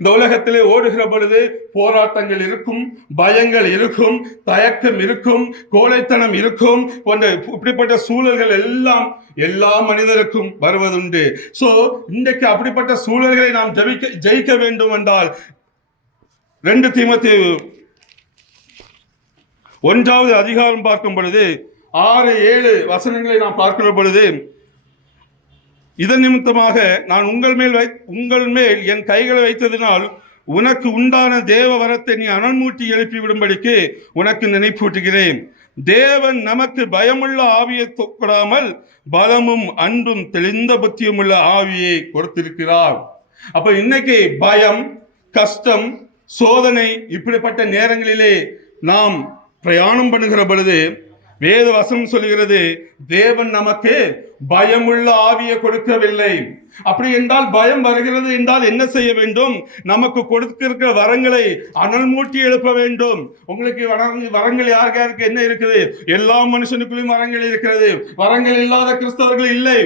இந்த உலகத்திலே ஓடுகிற பொழுது போராட்டங்கள் இருக்கும், பயங்கள் இருக்கும், தயக்கம் இருக்கும், கோழைத்தனம் இருக்கும், போன்ற இப்படிப்பட்ட சூழல்கள் எல்லாம் எல்லா மனிதருக்கும் வருவதுண்டு. சோ இன்றைக்கு அப்படிப்பட்ட சூழல்களை நாம் ஜெயிக்க வேண்டும் என்றால் 2 தீமோத்தேயு 1வது அதிகாரம் பார்க்கும் பொழுது 6-7 வசனங்களை நாம் பார்க்கிற பொழுது, இதன் நிமித்தமாக நான் உங்கள் மேல் என் கைகளை வைத்ததினால் உனக்கு உண்டான தேவ வரத்தை நீ அனல்மூட்டி எழுப்பி விடும்படிக்கு உனக்கு நினைப்பூட்டுகிறேன். தேவன் நமக்கு பயமுள்ள ஆவியை கொடாமல் பலமும் அன்பும் தெளிந்த புத்தியும் உள்ள ஆவியை கொடுத்திருக்கிறார். அப்ப இன்னைக்கு பயம், கஷ்டம், சோதனை இப்படிப்பட்ட நேரங்களிலே நாம் பிரயாணம் பண்ணுகிற பொழுது வேத வசனம் சொல்லுகிறது, தேவன் நமக்கு பயமுள்ள ஆவியை கொடுக்கவில்லை. அப்படி என்றால் பயம் வருகிறது என்றால் என்ன செய்ய வேண்டும்? நமக்கு கொடுத்திருக்கிற வரங்களை அனல் மூட்டி எழுப்ப வேண்டும். உங்களுக்கு வரங்கள் யாருக்கு என்ன இருக்குது? எல்லா மனுஷனுக்குள்ளும் வரங்கள் இருக்கிறது. வரங்கள் இல்லாத கிறிஸ்தவர்கள் இல்லை.